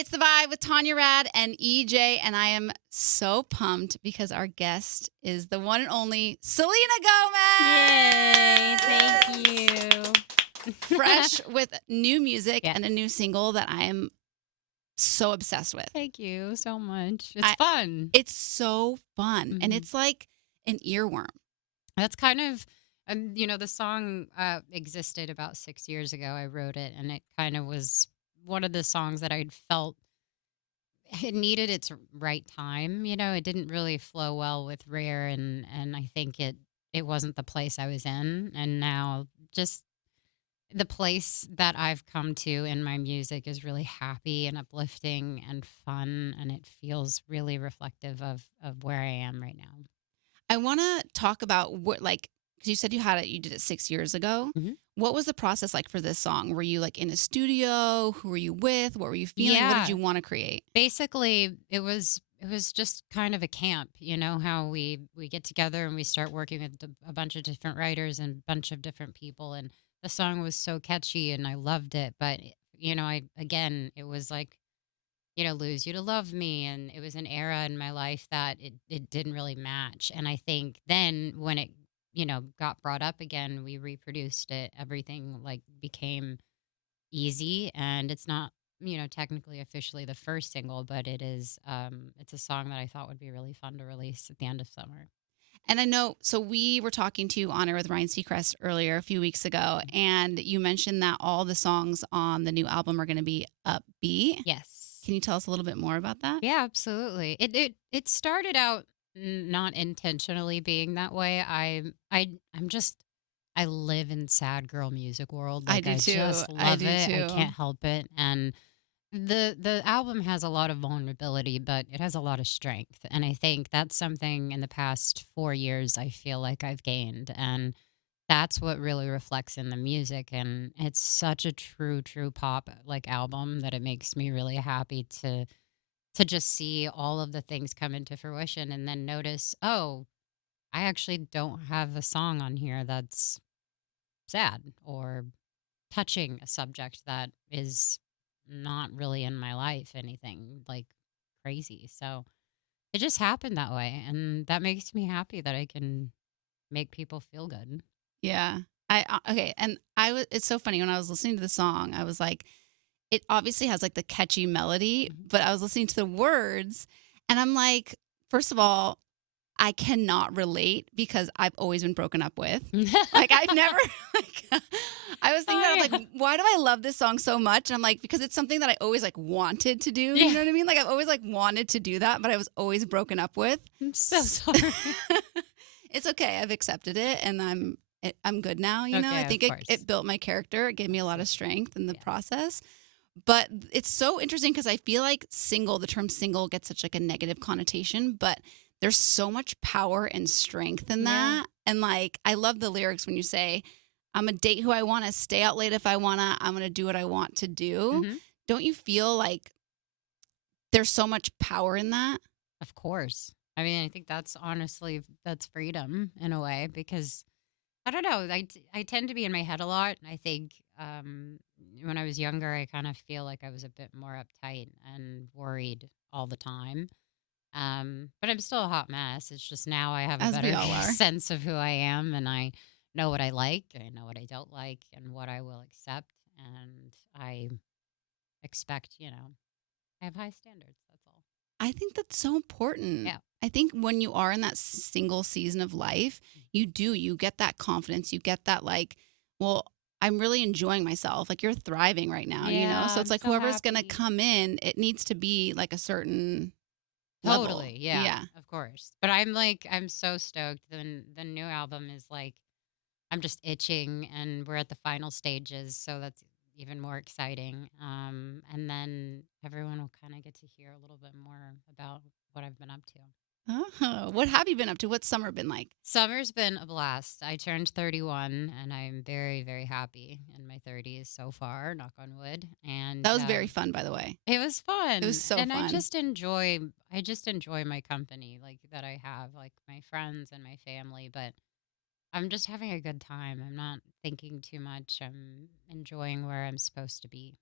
It's the Vibe with Tanya Rad and EJ, and I am so pumped because our guest is the one and only Selena Yay! Gomez. Thank you. Fresh with new music Yes. and a new single that I am so obsessed with. Thank you so much. It's fun. It's so fun, and it's like an earworm. That's kind of, the song existed about 6 years ago. I wrote it, and it kind of was one of the songs that I'd felt it needed its right time. It didn't really flow well with Rare, and I think it wasn't the place I was in. And now just the place that I've come to in my music is really happy and uplifting and fun, and it feels really reflective of where I am right now. I want to talk about what, like, because you said you did it 6 years ago. Mhm. What was the process like for this song? Were you like in a studio? Who were you with? What were you feeling? What did you want to create? Basically, it was just kind of a camp. You know how we get together and we start working with a bunch of different writers and a bunch of different people, and the song was so catchy and I loved it. But it was like, Lose You to Love Me. And it was an era in my life that it didn't really match. And I think then when it, got brought up again, we reproduced it. Everything like became easy. And it's not, technically officially the first single, but it's a song that I thought would be really fun to release at the end of summer. And I know, so we were talking to you on air with Ryan Seacrest earlier a few weeks ago, and you mentioned that all the songs on the new album are going to be upbeat. Yes. Can you tell us a little bit more about that? Yeah, absolutely. It started out not intentionally being that way. I live in sad girl music world. I Like do I too. just I love do it. I too. can't help it. And the album has a lot of vulnerability, but it has a lot of strength. And I think that's something in the past 4 years I feel like I've gained. And that's what really reflects in the music. And it's such a true pop like album that it makes me really happy to just see all of the things come into fruition and then notice, oh, I actually don't have a song on here that's sad or touching a subject that is not really in my life, anything like crazy. So it just happened that way. And that makes me happy that I can make people feel good. Yeah. Okay, and I was it's so funny when I was listening to the song, I was like it obviously has like the catchy melody, but I was listening to the words and I'm like, first of all, I cannot relate because I've always been broken up with. Like I've never like I was thinking about like why do I love this song so much? And I'm like because it's something that I always like wanted to do, you know what I mean? Like I've always like wanted to do that, but I was always broken up with. I'm so sorry. It's okay. I've accepted it and I'm good now, you know. Okay, I think of course. it built my character. It gave me a lot of strength in the Yeah. process. But it's so interesting because I feel like the term single gets such like a negative connotation, but there's so much power and strength in that. And like I love the lyrics when you say, I'm a date who I want to, stay out late if I wanna, I'm gonna do what I want to do. Mhm. Don't you feel like there's so much power in that? Of course. I mean, I think that's freedom in a way because I don't know. I tend to be in my head a lot. And I think when I was younger, I kind of feel like I was a bit more uptight and worried all the time. But I'm still a hot mess. It's just now I have a As we better all are. sense of who I am and I know what I like, I know what I don't like, and what I will accept. And I expect, I have high standards. That's all. I think that's so important. Yeah. I think when you are in that single season of life, you get that confidence, you get that like, well, I'm really enjoying myself. Like you're thriving right now, you know? Yeah, So it's I'm like so whoever's going to happy. come in, it needs to be like a certain level. Totally, yeah, Yeah. of course. But I'm so stoked. The new album is like I'm just itching, and we're at the final stages, so that's even more exciting. And then everyone will kind of get to hear a little bit more about what I've been up to. Oh, what have you been up to? What's summer been like? Summer's been a blast. I turned 31, and I'm very, very happy in my 30s so far. Knock on wood. And That was very fun, by the way. it was It was fun, so and fun. I just enjoy my company, like that I have, like my friends and my family. But I'm just having a good time. I'm not thinking too much. I'm enjoying where I'm supposed to be.